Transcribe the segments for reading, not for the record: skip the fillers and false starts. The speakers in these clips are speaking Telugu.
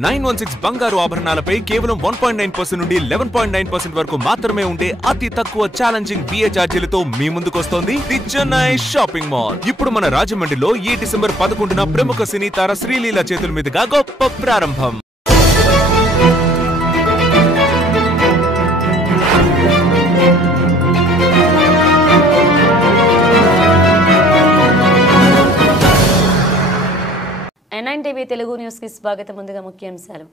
916 బంగారు ఆభరణాలపై కేవలం 1.9% నుండి 11.9% వరకు మాత్రమే ఉండే అతి తక్కువ ఛాలెంజింగ్ బిఏ ఛార్జీలతో మీ ముందుకొస్తోంది ది చెన్నై షాపింగ్ మాల్. ఇప్పుడు మన రాజమండ్రిలో ఈ డిసెంబర్ 11న ప్రముఖ సినీ తార శ్రీలీల చేతుల మీదుగా గొప్ప ప్రారంభం. ఎన్ఐటీవీ తెలుగు న్యూస్ కి స్వాగతం. ముందుగా ముఖ్యాంశాలు.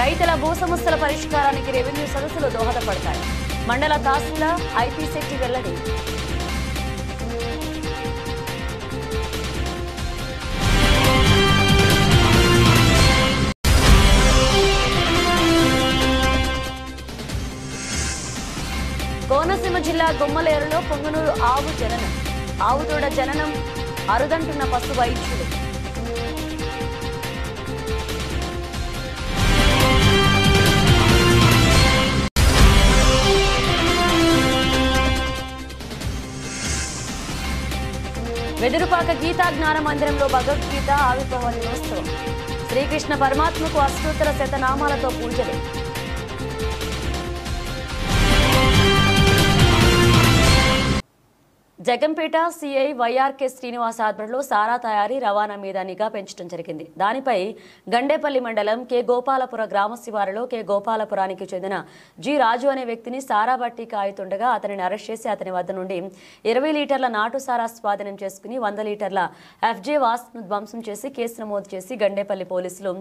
రైతుల భూ సమస్యల పరిష్కారానికి రెవెన్యూ సదస్సులు దోహదపడతాయి. మండల తహసీల్దార్ ఐపీ శెట్టి వెల్లడి. కోనసీమ జిల్లా గుమ్మలేరులో పొంగనూరు ఆవు జననం. ఆవుదూడ జననం అరుదంటున్న పశు వైద్యులు. వెదురుపాక గీతా జ్ఞాన మందిరంలో భగవద్గీత ఆవిర్భావ దినోత్సవం. శ్రీకృష్ణ పరమాత్మకు అష్టోత్తర శతనామాలతో పూజలు. జగంపేట సిఐ వైఆర్కే శ్రీనివాస్ ఆధ్వర్యంలో సారా తయారీ రవాణా మీద నిఘా పెంచడం జరిగింది. దానిపై గండేపల్లి మండలం కె గోపాలపుర గ్రామ శివారులో కె గోపాలపురానికి చెందిన జి రాజు అనే వ్యక్తిని సారా బట్టి కాయుతుండగా అతనిని అరెస్ట్ చేసి అతని వద్ద నుండి 20 లీటర్ల నాటు సారా స్వాధీనం చేసుకుని 100 లీటర్ల ఎఫ్జే వాస్ను ధ్వంసం చేసి కేసు నమోదు చేసి గండేపల్లి పోలీసులు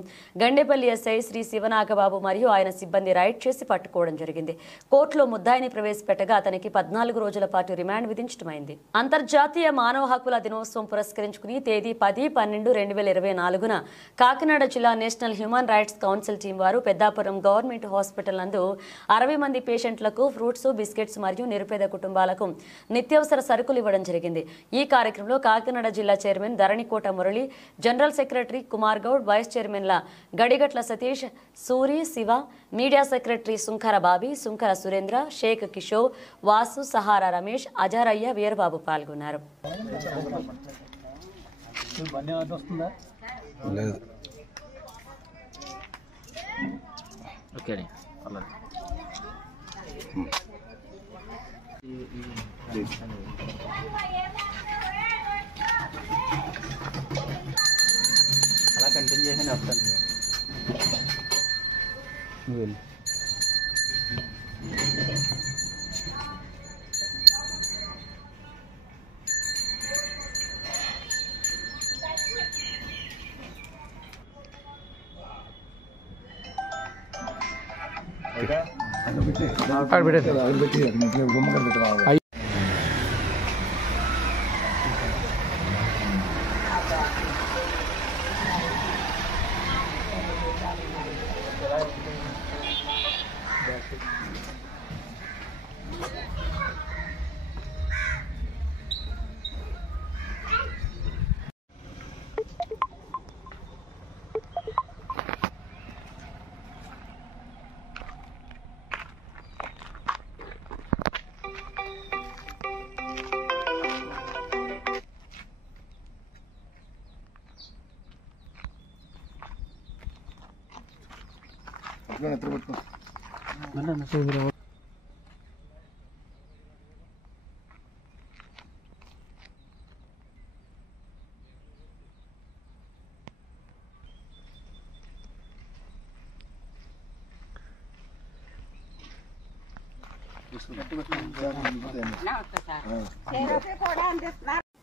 గండేపల్లి ఎస్ఐ శ్రీ శివనాగబాబు మరియు ఆయన సిబ్బంది రైడ్ చేసి పట్టుకోవడం జరిగింది. కోర్టులో ముద్దాయిని ప్రవేశపెట్టగా అతనికి 14 రోజుల పాటు రిమాండ్ విధించడమైంది. అంతర్జాతీయ మానవ హక్కుల దినోత్సవం పురస్కరించుకుని తేదీ 10-12-2024న కాకినాడ జిల్లా national human rights council team వారు పెద్దాపురం గవర్నమెంట్ హాస్పిటల్ నందు 60 మంది పేషెంట్లకు ఫ్రూట్స్, బిస్కెట్స్ మరియు నిరుపేద కుటుంబాలకు నిత్యావసర సరుకులు ఇవ్వడం జరిగింది. ఈ కార్యక్రమంలో కాకినాడ జిల్లా chairman Dharanikota Murali, general secretary Kumar Goud, vice చైర్మన్ల గడిగట్ల సతీష్, సూరి, శివ, మీడియా సెక్రటరీ సుంకర బాబీ, సుంకర సురేంద్ర, షేక్ కిషోర్, వాసు, సహారా రమేష్, అజారయ్య, వీరబాబు పాల్గొన్నారు. అలా కంటిన్యూ చేసి వస్తాను.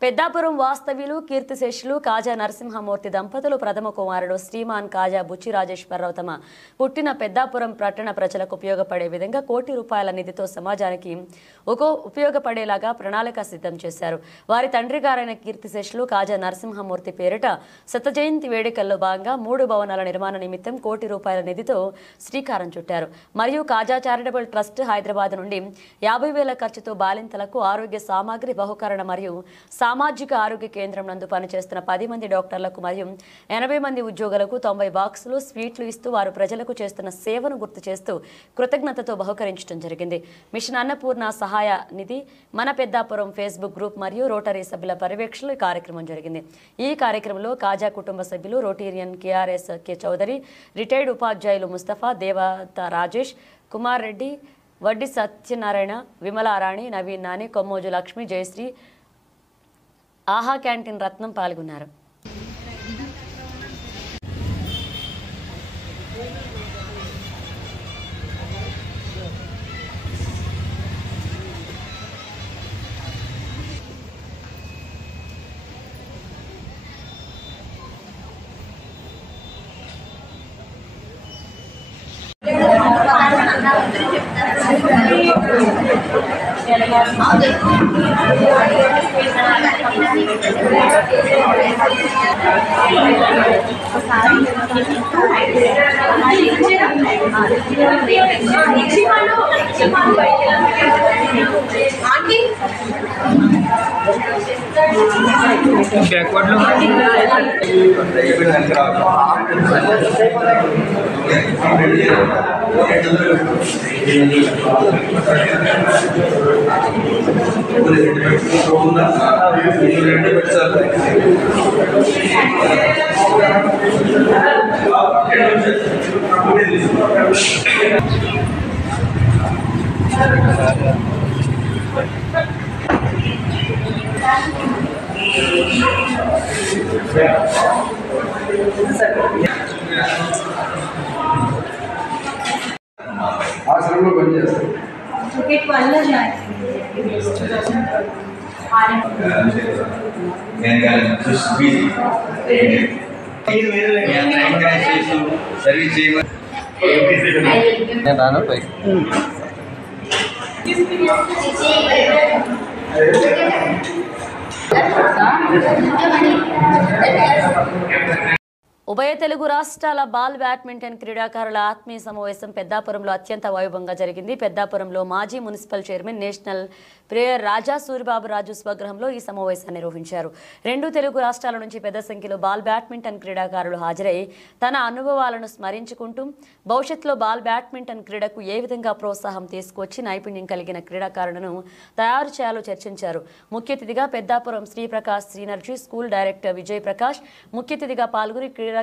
పెద్దాపురం వాస్తవ్యులు కీర్తిశేషులు కాజా నరసింహమూర్తి దంపతులు ప్రథమ కుమారుడు శ్రీమాన్ కాజా బుచ్చి రాజేశ్వరరావు తమ పుట్టిన పెద్దాపురం పట్టణ ప్రజలకు ఉపయోగపడే విధంగా ₹1 కోటి నిధితో సమాజానికి ఉపయోగపడేలాగా ప్రణాళిక సిద్ధం చేశారు. వారి తండ్రి గారైన కీర్తిశేషులు కాజా నరసింహమూర్తి పేరిట శత జయంతి వేడుకల్లో భాగంగా 3 భవనాల నిర్మాణ నిమిత్తం ₹1 కోటి నిధితో శ్రీకారం చుట్టారు. మరియు కాజా చారిటబుల్ ట్రస్ట్ హైదరాబాద్ నుండి 50,000 ఖర్చుతో బాలింతలకు ఆరోగ్య సామాగ్రి, బహుకరణ మరియు సామాజిక ఆరోగ్య కేంద్రం నందు పనిచేస్తున్న 10 మంది డాక్టర్లకు మరియు 80 మంది ఉద్యోగులకు 90 బాక్సులు స్వీట్లు ఇస్తూ వారు ప్రజలకు చేస్తున్న సేవను గుర్తు చేస్తూ కృతజ్ఞతతో బహుకరించడం జరిగింది. మిషన్ అన్నపూర్ణ సహాయ నిధి, మన పెద్దాపురం ఫేస్బుక్ గ్రూప్ మరియు రోటరీ సభ్యుల పర్యవేక్షణలో ఈ కార్యక్రమం జరిగింది. ఈ కార్యక్రమంలో కాజా కుటుంబ సభ్యులు Rotarian KRS K Chowdary, retired ఉపాధ్యాయులు ముస్తఫా, దేవత రాజేష్, కుమార్ రెడ్డి, వడ్డి సత్యనారాయణ, విమలారాణి, నవీన్ నాని, కొమ్మోజు లక్ష్మి, జయశ్రీ, ఆహా క్యాంటీన్ రత్నం పాల్గొన్నారు. बैकवर्ड लो ఆశ్రమంలో పనిచేస్తారు. ఉభయ తెలుగు రాష్ట్రాల బాల్ బ్యాడ్మింటన్ క్రీడాకారుల ఆత్మీయ సమావేశం పెద్దాపురంలో అత్యంత వైభవంగా జరిగింది. పెద్దాపురంలో మాజీ మున్సిపల్ చైర్మన్, నేషనల్ ప్లేయర్ రాజా సూరిబాబు రాజు స్వగృహంలో ఈ సమావేశాన్ని నిర్వహించారు. 2 తెలుగు రాష్ట్రాల నుంచి పెద్ద సంఖ్యలో బాల్ బ్యాడ్మింటన్ క్రీడాకారులు హాజరై తన అనుభవాలను స్మరించుకుంటూ భవిష్యత్తులో బాల్ బ్యాడ్మింటన్ క్రీడకు ఏ విధంగా ప్రోత్సాహం తీసుకొచ్చి నైపుణ్యం కలిగిన క్రీడాకారులను తయారు చేయాలో చర్చించారు. ముఖ్య అతిథిగా పెద్దాపురం శ్రీప్రకాష్ శ్రీనర్జీ స్కూల్ డైరెక్టర్ విజయ్ ప్రకాష్ ముఖ్య అతిథిగా పాల్గొని క్రీడాకారులను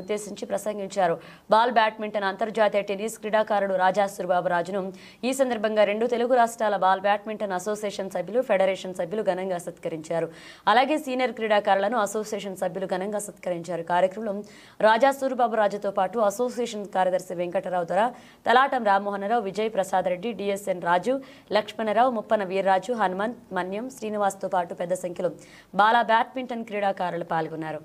ఉద్దేశించి ప్రసంగించారు. బాల్ బ్యాడ్మింటన్ అంతర్జాతీయ టెన్నిస్ క్రీడాకారుడు రాజా సూరిబాబు రాజును ఈ సందర్భంగా 2 తెలుగు రాష్ట్రాల బాల్ బ్యాడ్మింటన్ అసోసియేషన్ సభ్యులు, ఫెడరేషన్ సభ్యులు ఘనంగా సత్కరించారు. అలాగే సీనియర్ క్రీడాకారులను అసోసియేషన్ సభ్యులు ఘనంగా సత్కరించారు. కార్యక్రమంలో రాజా సూరిబాబు రాజుతో పాటు అసోసియేషన్ కార్యదర్శి వెంకటరావు దొర, తలాటం రామ్మోహనరావు, విజయ్ ప్రసాద్ రెడ్డి, డిఎస్ఎన్ రాజు, లక్ష్మణరావు, ముప్పన వీర్రాజు, హనుమంత్, మన్యం, శ్రీనివాస్తో పాటు పెద్ద సంఖ్యలో బాల బ్యాడ్మింటన్ క్రీడాకారులు పాల్గొన్నారు.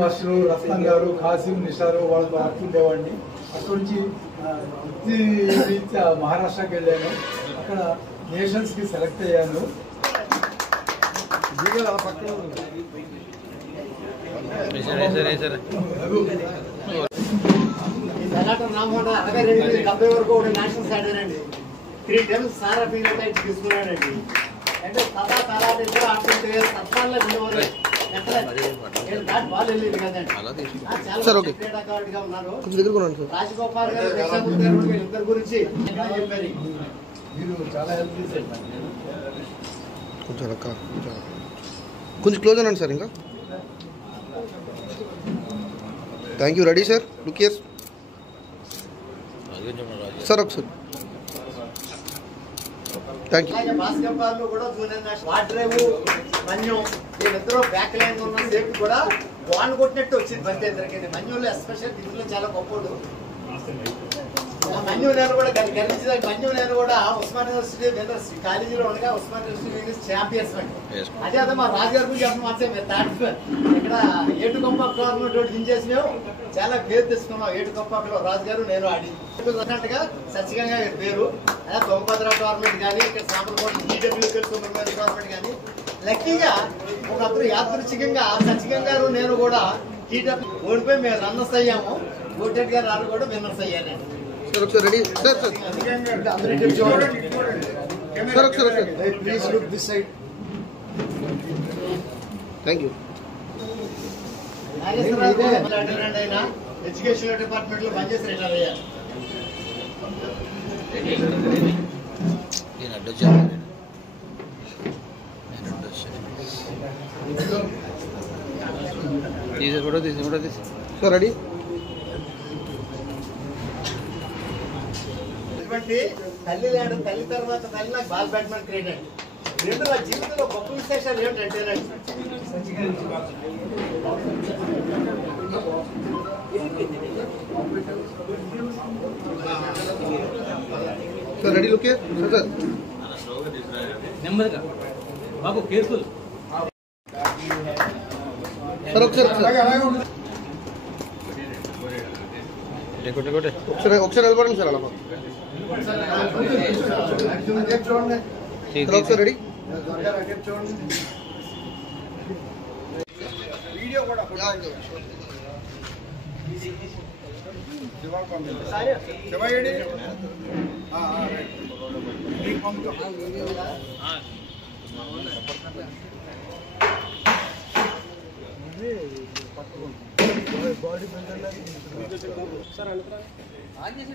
మాస్టరు రత్నం గారు, కాసిం, నిషారు వాళ్ళతో ఆడుతుండేవాడిని. అక్కడి నుంచి వృత్తి రీత్యా మహారాష్ట్రకి వెళ్ళాను. అక్కడ నేషన్స్కి సెలెక్ట్ అయ్యాను. రామోహన్ 62 వరకు నేషనల్స్ ఆడారండి. 3 times సారా ఫీల్ తీసుకున్నాడండి. అంటే సదా తలాలు ఇద్దరు ఆడుతుంటే సత్వాల్లో ఉండేవారు. క్రీడాకారుడిగా ఉన్నారు. రాజగోపాల్ గారు ఇద్దరు గురించి చెప్పారు. మీరు చాలా హెల్ప్ చేశారు. కొంచెం క్లోజ్ అనండి సార్. ఇంకా thank you. Ready sir? Look here sir. ఒకసారి థ్యాంక్ యూ. అలాగే బాస్కెట్బాల్ లో కూడా జూనియర్ నేషనల్ వాడ్రేవు మన్యం వీళ్ళిద్దరూ బ్యాక్ లైన్ ఉన్న సేఫ్టీ కూడా బాల్ కొట్టినట్టు వచ్చింది బంతి ఇద్దరికి. మన్యులు ఎస్పెషల్ ఇందులో చాలా గొప్పడు. మన్యు నేను కూడా గెలిచిన మన్యు నేను కూడా ఉస్మాన్ యూనివర్సిటీ విన్నర్స్ కాలేజీలో ఉండగా ఉస్మాన్ యూనివర్సిటీ ఛాంపియన్స్ అదే అదే మా రాజుగారి గురించి చెప్పడం ఇక్కడ ఏటుకొంపాక టోర్నమెంట్ దించేసి మేము చాలా పేరు తెచ్చుకున్నాం. ఏటుకొంపాకలో రాజుగారు నేను ఆడి అన్నట్టుగా సత్యకంగా పేరు అదే తొంభద్రా టోర్నమెంట్ కానీ ఇక్కడ సాంబర్కోట జీడబ్ల్యూ టోర్నమెంట్ కానీ లక్కీగా ఒకప్పుడు యాదృచ్ఛికంగా సత్యకంగా గారు నేను కూడా టీడబ్ల్యూ ఓడిపోయి మేము రన్నర్స్ అయ్యాము. కోటెడ్ గారు రారు కూడా విన్నర్స్ అయ్యానండి. సార్ ఒకసారి రెడీ సార్ సార్ సార్ ఒకసారి please look this side. Thank you. అయినా ఎడ్యుకేషన్ డిపార్ట్మెంట్ లో పనిచేసి రిటైర్ అయ్యారు. Sir ready. తల్లి లేడు తల్లి తర్వాత తల్లి నాకు బాల్ బ్యాట్స్మెన్ క్రియేట్ అండి. రెండు నా జీవితంలో గొప్ప విశేషాలు ఏమిటంటేనండి సార్ రెడీ లుక్ సార్ నెమ్మదిగా బాబు కేర్ఫుల్ సార్ ఒకసారి ఒకసారి నిలబడండి సార్ అలా సార్ ఒకసారి రెడీ.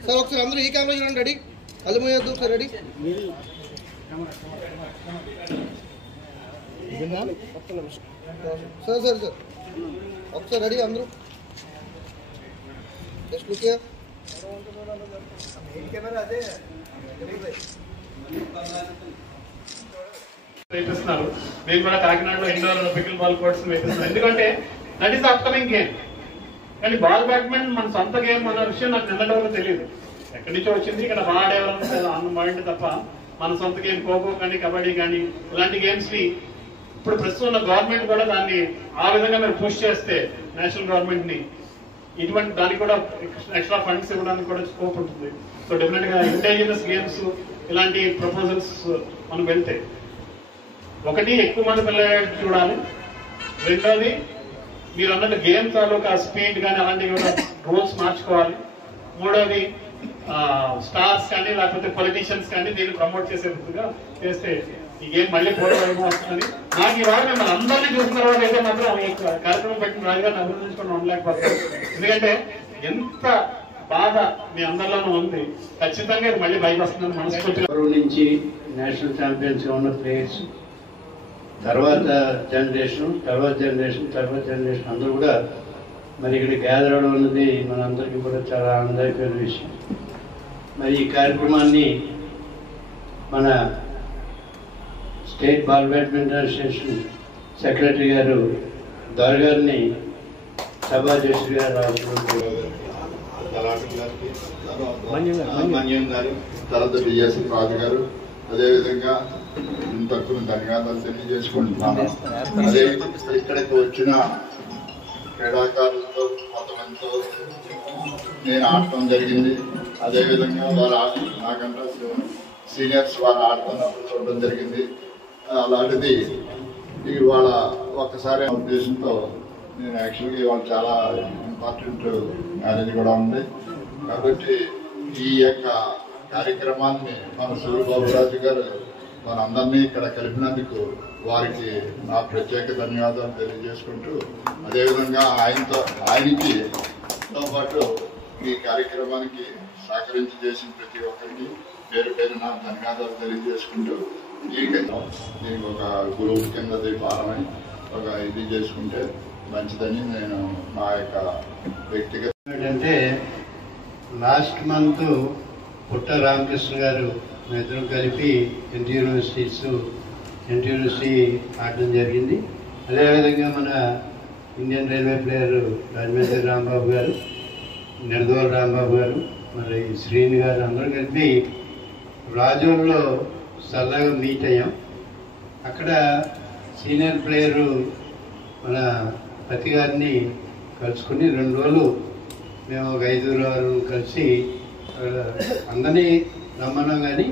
సార్ ఒకసారి అందరూ ఈ కెమెరా చూడండి. రెడీ కళ్ళు మూయొద్దు. ఒకసారి రెడీ. సార్ సార్ సార్ ఒకసారి రెడీ అందరూ. Just look here. వేపిస్తున్నారు. మేము కూడా కాకినాడలో ఇండోర్ పికిల్ బాల్ కోర్ట్స్ వేపిస్తున్నాం. ఎందుకంటే దట్ ఈస్ అప్కమింగ్ గేమ్. కానీ బాల్ బ్యాట్మెంట్ మన సొంత గేమ్ అన్న విషయం నాకు నిన్నటి వరకు తెలియదు. ఎక్కడి నుంచో వచ్చింది, ఇక్కడ బాగా డెవలప్ అన్న తప్ప మన సొంత గేమ్ ఖోఖో కానీ కబడ్డీ కానీ ఇలాంటి గేమ్స్ ని ఇప్పుడు ప్రస్తుతం ఉన్న గవర్నమెంట్ కూడా దాన్ని ఆ విధంగా మీరు పుష్ చేస్తే నేషనల్ గవర్నమెంట్ ని ఇటువంటి దానికి కూడా ఎక్స్ట్రా ఫండ్స్ ఇవ్వడానికి కూడా స్కోప్ ఉంటుంది. సో డెఫినెట్ గా ఇంటెలిజెన్స్ గేమ్స్ ఇలాంటి ప్రపోజల్స్ మనం వెళ్తే ఒకటి ఎక్కువ మంది పిల్లలు చూడాలి. రెండోది మీరు అన్నట్టు గేమ్ తాలూకా స్పీడ్ కానీ అలాంటివి కూడా రూల్స్ మార్చుకోవాలి. మూడోది స్టార్స్ కానీ లేకపోతే పొలిటీషియన్స్ కానీ దీన్ని ప్రమోట్ చేసేందుకుగా చేస్తే ఈ గేమ్ మళ్ళీ పోరాటం వస్తుంది. నాకు ఇవాళ మిమ్మల్ని అందరినీ చూసిన తర్వాత అయితే మాత్రం ఈ కార్యక్రమం పెట్టిన రాజుగారిని అభినందించుకొని ఉండలేకపోతాను. ఎందుకంటే ఎంత బాధ మీ అందరిలోనూ ఉంది. ఖచ్చితంగా ఇది మళ్ళీ బయట వస్తుందని మనస్ఫూర్తిగా నుంచి నేషనల్ ఛాంపియన్స్ గా ఉన్న ప్లేయర్స్ తర్వాత జనరేషన్ అందరూ కూడా మరి ఇక్కడ గ్యాదర్ అవడం అన్నది మనందరికీ కూడా చాలా ఆనందకరమైన విషయం. మరి ఈ కార్యక్రమాన్ని మన state ball badminton association secretary గారు దొరగారిని సభాధ్యక్షుడు గారు మన్యం గారు, తర్వాత బిఎస్ రాజు గారు, అదేవిధంగా తక్కువ ధన్యవాదాలు తెలియజేసుకుంటున్నాను. అదే ఇక్కడికి వచ్చిన క్రీడాకారులతో కొంతమందితో నేను ఆడటం జరిగింది. అదేవిధంగా వాళ్ళు నాకంటే సీనియర్స్ వాళ్ళు ఆడుతున్నప్పుడు చూడడం జరిగింది. అలాంటిది ఇవాళ ఒక్కసారి ఉద్దేశంతో నేను యాక్చువల్గా ఇవాళ చాలా ఇంపార్టెంట్ మ్యారేజ్ కూడా ఉంది. కాబట్టి ఈ యొక్క కార్యక్రమాన్ని మన సూర్యబాబురాజు గారు మనందరినీ ఇక్కడ కలిపినందుకు వారికి నా ప్రత్యేక ధన్యవాదాలు తెలియజేసుకుంటూ, అదేవిధంగా ఆయనకి తో పాటు ఈ కార్యక్రమానికి సహకరించి చేసిన ప్రతి ఒక్కరికి పేరు పేరున ధన్యవాదాలు తెలియజేసుకుంటూ దీనికి ఒక గ్రూప్ కింద భారమై ఒక ఇది చేసుకుంటే మంచిదని నేను నా యొక్క వ్యక్తిగత ఏంటంటే లాస్ట్ మంత్ పుట్ట రామకృష్ణ గారు మేమిద్దరం కలిపి ఇంటర్ యూనివర్సిటీ ఆడడం జరిగింది. అదేవిధంగా మన Indian railway player Rajahmundry Rambabu గారు, నిర్దోల్ రాంబాబు గారు, మరి శ్రీని గారు అందరూ కలిపి రాజోల్లో సరదాగా మీట్ అయ్యాం. అక్కడ సీనియర్ ప్లేయరు మన పతి గారిని కలుసుకుని 2 రోజులు మేము ఒక 5-6 కలిసి అందరినీ రమ్మన్నాం. కానీ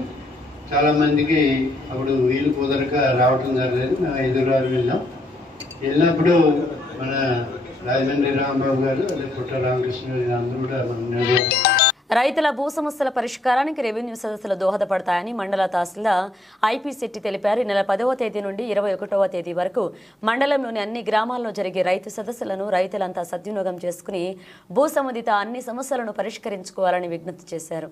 చాలామందికి అప్పుడు వీలు కుదరక రావటం జరగలేదు. మేము 5-6 వెళ్ళినప్పుడు మన రాజమండ్రి రాంబాబు గారు, అదే పుట్ట రామకృష్ణ అందరూ కూడా మన రైతుల భూ సమస్యల పరిష్కారానికి రెవెన్యూ సదస్సులు దోహదపడతాయని మండల తహసీల్దార్ ఐపీ శెట్టి తెలిపారు. ఈ నెల 10వ తేదీ నుండి 21వ తేదీ వరకు మండలంలోని అన్ని గ్రామాల్లో జరిగే రైతు సదస్సులను రైతులంతా సద్వినియోగం చేసుకుని భూ సంబంధిత అన్ని సమస్యలను పరిష్కరించుకోవాలని విజ్ఞప్తి చేశారు.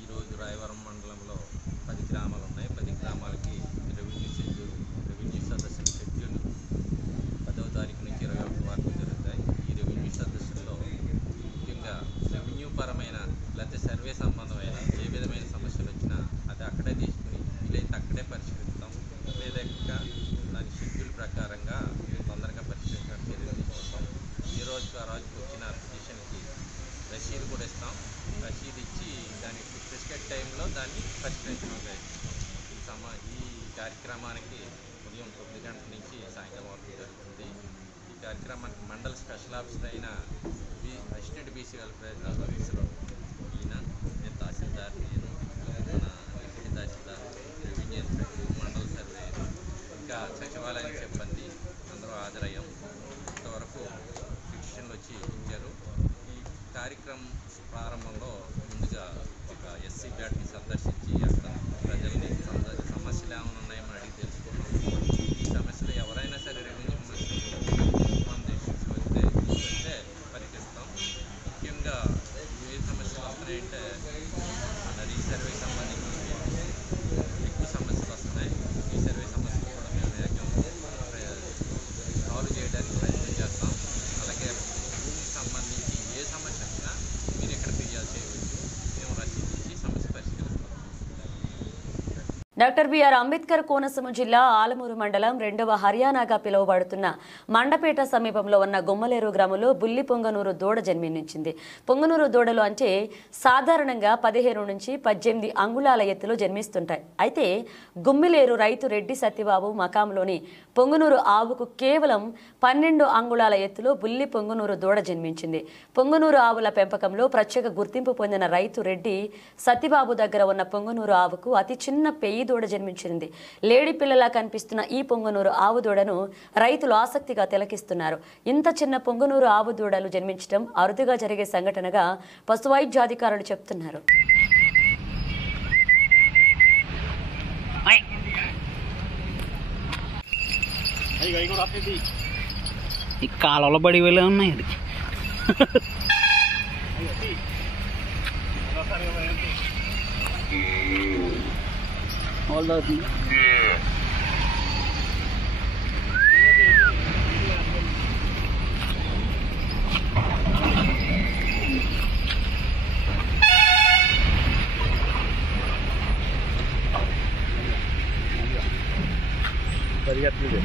ఈరోజు రాయవరం మండలంలో 10 గ్రామాలు ఉన్నాయి. 10 గ్రామాలకి రెవెన్యూ సదస్సులు షెడ్యూల్ 10వ తారీఖు నుంచి 21 వరకు జరుగుతాయి. ఈ రెవెన్యూ సదస్సుల్లో ముఖ్యంగా రెవెన్యూ పరమైన లేకపోతే సర్వే సంబంధమైన ఏ విధమైన సమస్యలు వచ్చినా అది అక్కడే తీసుకుని వీలైతే అక్కడే పరిష్కరిస్తాం. లేదా దాని షెడ్యూల్ ప్రకారంగా తొందరగా పరిష్కరించడానికి చర్యలు తీసుకుంటాం. ఈ రోజుకు ఆ రోజుకు వచ్చిన పిటిషన్కి రసీదు కూడా ఇస్తాం. రసీదు ఇచ్చి దానికి ప్రిస్క్రైబ్ టైంలో దాన్ని పరిష్కరించడం జరుగుతుంది. ఈ కార్యక్రమానికి ఉదయం 9 గంటల నుంచి సాయంత్రం వరకు జరుగుతుంది. ఈ కార్యక్రమానికి మండల స్పెషల్ ఆఫీసర్ అయిన అసిస్టెంట్ బీసీ వెల్ఫేర్ ఆఫీసర్ ఈయన, నేను తహసీల్దార్, నేను మన డిప్యూటీ తహసీల్దార్, రెవెన్యూ ఇన్స్పెక్టర్, మండల సర్వేయర్, ఇంకా సచివాలయం సిబ్బంది అందరూ హాజరయ్యాం. ఇంతవరకు పిటిషన్లు వచ్చి ఇచ్చారు. ఈ కార్యక్రమం ప్రారంభంలో ముందుగా ఒక ఎస్సీ బ్యాట్ని సందర్శించి అక్కడ ప్రజల్ని సమస్యలు ఏమైనా ఉన్నాయని అడిగి తెలుసుకున్నాం. ఈ సమస్యలు ఎవరైనా సరే రెవెన్యూ సమస్యలు వస్తే పరిహరిస్తాం. ముఖ్యంగా ఏ సమస్యలు వస్తున్నాయంటే మన రీసర్వే సంబంధించి ఎక్కువ సమస్యలు వస్తున్నాయి. రీసర్వే సమస్యలు కూడా మేము వేగం సాల్వ్ చేయడానికి ప్రయత్నం చేస్తాం. అలాగే భూమికి సంబంధించి ఏ సమస్య వచ్చినా మీరు ఇక్కడ ఫిర్యాదు చేయవచ్చు. మేము రసీదించి సమస్య పరిష్కరిస్తాం. డాక్టర్ బిఆర్ అంబేద్కర్ కోనసీమ జిల్లా ఆలమూరు మండలం 2వ హర్యానాగా పిలువబడుతున్న మండపేట సమీపంలో ఉన్న గుమ్మలేరు గ్రామంలో బుల్లి పొంగనూరు దూడ జన్మించింది. పొంగనూరు దూడలు అంటే సాధారణంగా 15 నుంచి 18 అంగుళాల ఎత్తులో జన్మిస్తుంటాయి. అయితే గుమ్మిలేరు రైతు రెడ్డి సత్యబాబు మకాంలోని పొంగనూరు ఆవుకు కేవలం 12 అంగుళాల ఎత్తులో బుల్లి పొంగనూరు దూడ జన్మించింది. పొంగనూరు ఆవుల పెంపకంలో ప్రత్యేక గుర్తింపు పొందిన రైతు రెడ్డి సత్యబాబు దగ్గర ఉన్న పొంగనూరు ఆవుకు అతి చిన్న పెయ్యి దూడ జన్మించింది. లేడి పిల్లలా కనిపిస్తున్న ఈ పొంగనూరు ఆవు దూడను రైతులు ఆసక్తిగా తిలకిస్తున్నారు. ఇంత చిన్న పొంగనూరు ఆవు దూడలు జన్మించడం అరుదుగా జరిగే సంఘటనగా పశువైద్యాధికారులు చెప్తున్నారు. ఈ కాలంలో బడి వెళ్ళే ఉన్నాయి. All the పరిగెత్తలేదు.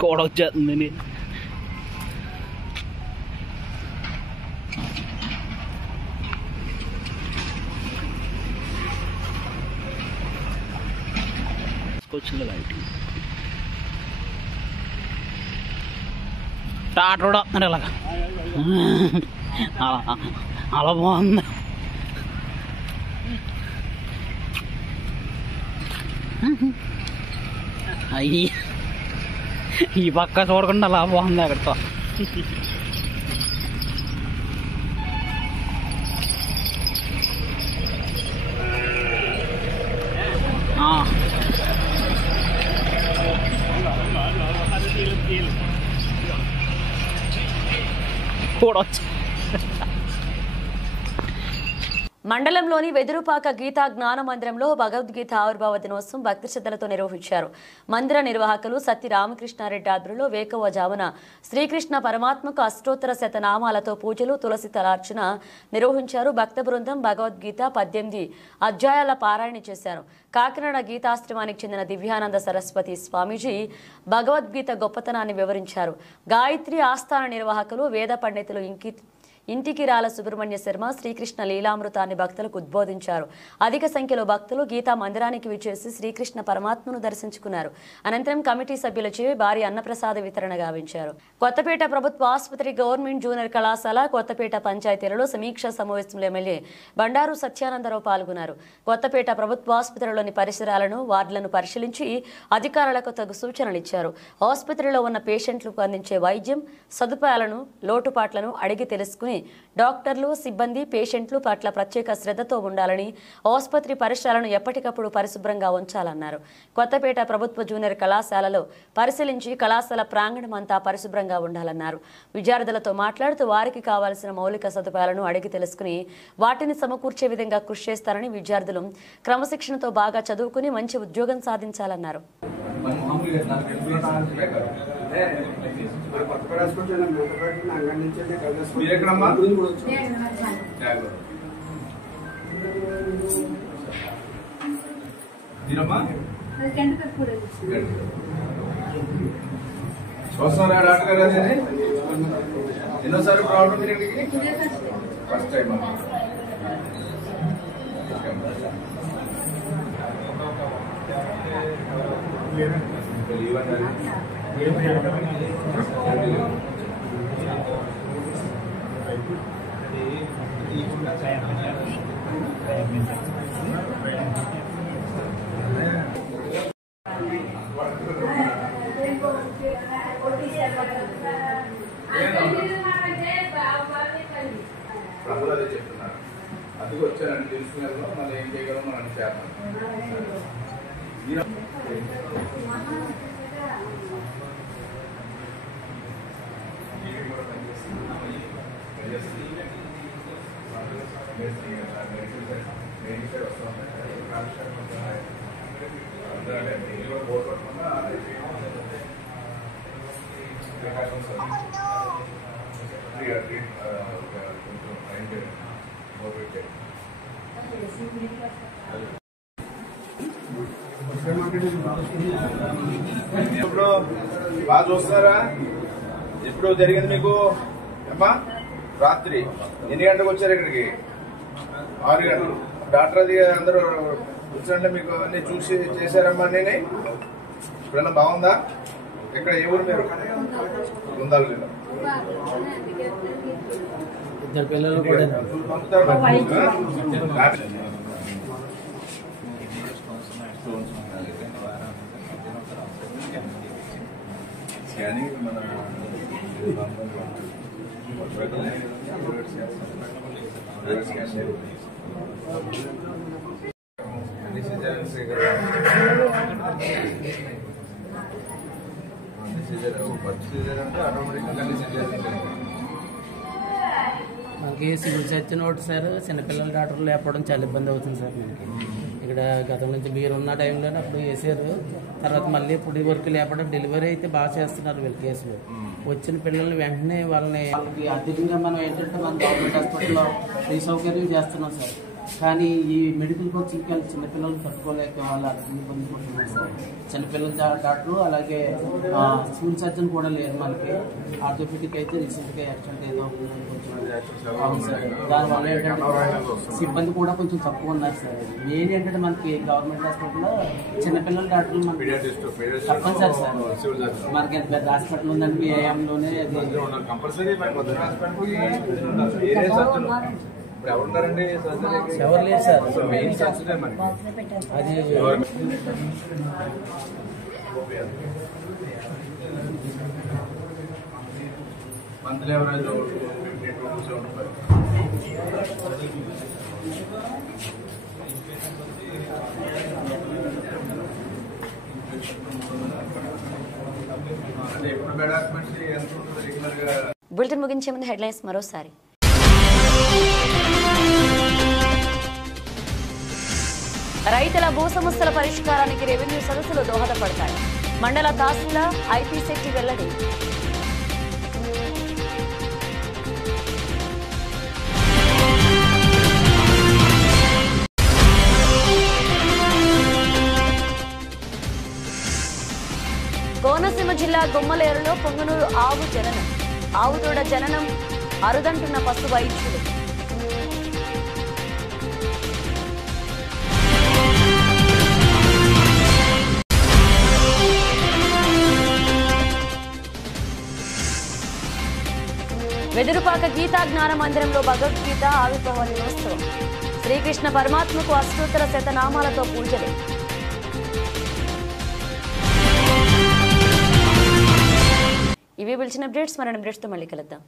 కోడ వచ్చేస్తుందండి. వచ్చింది లైటింగ్. టాటర్ కూడా వస్తున్నారు ఇలాగా అలా బాగుంది. అయ్యి ఈ పక్క చూడకుండా అలా బాగుంది అక్కడితో. చూడవచ్చు. మండలంలోని వెదురుపాక గీతా జ్ఞాన మందిరంలో భగవద్గీత ఆవిర్భావ దినోత్సవం భక్తి శ్రద్ధలతో నిర్వహించారు. మందిర నిర్వాహకులు సత్తి రామకృష్ణారెడ్డి ఆధ్వర్యంలో వేకువజామున శ్రీకృష్ణ పరమాత్మకు అష్టోత్తర శతనామాలతో పూజలు, తులసి తలార్చన నిర్వహించారు. భక్త బృందం భగవద్గీత 18 అధ్యాయాల పారాయణ చేశారు. కాకినాడ గీతాశ్రమానికి చెందిన దివ్యానంద సరస్వతి స్వామీజీ భగవద్గీత గొప్పతనాన్ని వివరించారు. గాయత్రి ఆస్థాన నిర్వాహకులు వేద పండితులు ఇంటికిరాల సుబ్రహ్మణ్య శర్మ శ్రీకృష్ణ లీలామృతాన్ని భక్తులకు ఉద్బోధించారు. అధిక సంఖ్యలో భక్తులు గీతా మందిరానికి విచ్చేసి శ్రీకృష్ణ పరమాత్మను దర్శించుకున్నారు. అనంతరం కమిటీ సభ్యులచే భారీ అన్నప్రసాద వితరణ గావించారు. కొత్తపేట ప్రభుత్వ ఆసుపత్రి, గవర్నమెంట్ జూనియర్ కళాశాల, కొత్తపేట పంచాయతీలలో సమీక్షా సమావేశంలో ఎమ్మెల్యే బండారు సత్యానందరావు పాల్గొన్నారు. కొత్తపేట ప్రభుత్వ ఆసుపత్రిలోని పరిసరాలను, వార్డులను పరిశీలించి అధికారులకు తగు సూచనలు ఇచ్చారు. ఆసుపత్రిలో ఉన్న పేషెంట్లకు అందించే వైద్యం సదుపాయాలను, లోటుపాట్లను అడిగి తెలుసుకుని డాక్టర్లు, సిబ్బంది పేషెంట్లు పట్ల ప్రత్యేక శ్రద్ధతో ఉండాలని, ఆసుపత్రి పరిసరాలను ఎప్పటికప్పుడు పరిశుభ్రంగా ఉంచాలన్నారు. కొత్తపేట ప్రభుత్వ జూనియర్ కళాశాలలో పరిశీలించి కళాశాల ప్రాంగణం అంతా పరిశుభ్రంగా ఉండాలన్నారు. విద్యార్థులతో మాట్లాడుతూ వారికి కావాల్సిన మౌలిక సదుపాయాలను అడిగి తెలుసుకుని వాటిని సమకూర్చే విధంగా కృషి చేస్తారని, విద్యార్థులు క్రమశిక్షణతో బాగా చదువుకుని మంచి ఉద్యోగం సాధించాలన్నారు. వస్తున్నారా డాక్టర్ గారు? ఎన్నోసారి ప్రాబ్లం ఫస్ట్ టైం. అందరూ అదే చెప్తున్నారు. అందుకు వచ్చానండి తెలుసుకున్నాను. మళ్ళీ ఏం చేయగలం మనం చేద్దాం. ఇప్పుడు బాగా చూస్తున్నారా? ఎప్పుడు జరిగింది మీకు అమ్మా? రాత్రి ఎన్ని గంటలకు వచ్చారు ఇక్కడికి? 6 గంటలు. డాక్టర్ అది అందరూ కూర్చోండి, మీకు అన్ని చూసి చేశారమ్మా. నేనే ఇప్పుడన్నా బాగుందా? ఇక్కడ ఏ ఊరు మీరు? ఉండాలి. ఇద్దరు పిల్లలు కూడా స్కానింగ్ మన అన్ని సిజరన్స్ ఫస్ట్ సిజర్ అంటే ఆటోమేటిక్గా అన్ని సిజరన్స్. మనకి సివిల్ సర్జన్ ఒకటి సార్, చిన్నపిల్లల డాక్టర్లు లేకపోవడం చాలా ఇబ్బంది అవుతుంది సార్. మనకి ఇక్కడ గతం నుంచి మీరు ఉన్న టైంలోనే అప్పుడు వేసారు. తర్వాత మళ్ళీ ఇప్పుడు వరకు లేపడం, డెలివరీ అయితే బాగా చేస్తున్నారు వీళ్ళ కేసులు. వచ్చిన పిల్లల్ని వెంటనే వాళ్ళకి అధికంగా మనం ఏంటంటే మన గవర్నమెంట్ హాస్పిటల్లో ఫ్రీ సౌకర్యం చేస్తున్నాం సార్. కానీ ఈ మెడికల్ కోచింగ్కి వాళ్ళు చిన్నపిల్లలు తట్టుకోలేక వాళ్ళు ఇబ్బంది పడుతున్నారు సార్. చిన్నపిల్లల డాక్టరు అలాగే సివిల్ సర్జన్ కూడా లేరు మనకి. ఆర్థోపెడిక్ అయితే రీసెంట్గా యాక్సిడెంట్ ఏదో ఉందని కొంచెం అవును సార్. దానివల్ల ఏంటంటే సిబ్బంది కూడా కొంచెం తక్కువ ఉన్నారు సార్. మెయిన్ ఏంటంటే మనకి గవర్నమెంట్ హాస్పిటల్లో చిన్నపిల్లల డాక్టర్లు మనకి తప్పనిసరి సార్. మనకి ఎంత పెద్ద హాస్పిటల్ ఉందంటే ఏఎంలోనే ఎవరు లేదు సార్. అది మంత్లీ ఎవరేజ్ ఎప్పుడు బెడాక్మెంట్ ఎంత ఉంటుంది రెగ్యులర్ గా. బులెటిన్ ముగించే ముందు హెడ్లైన్స్ మరోసారి. రైతుల భూ సమస్యల పరిష్కారానికి రెవెన్యూ సదస్సులు దోహదపడతాయి. మండల తహసీల్దార్ ఐపీ శెట్టి వెల్లడి. కోనసీమ జిల్లా గుమ్మలేరులో పొంగనూరు ఆవు జననం. ఆవుతోడ జననం అరుదంటున్న పశు వైద్యులు. వెదురుపాక గీతా జ్ఞాన మందిరంలో భగవద్గీత ఆవిర్భావ దినోత్సవం. శ్రీకృష్ణ పరమాత్మకు అష్టోత్తర శతనామాలతో పూజలు. ఇవి పిలిచిన అప్డేట్స్. మరిన్ని అప్డేట్స్తో మళ్ళీ కలుద్దాం.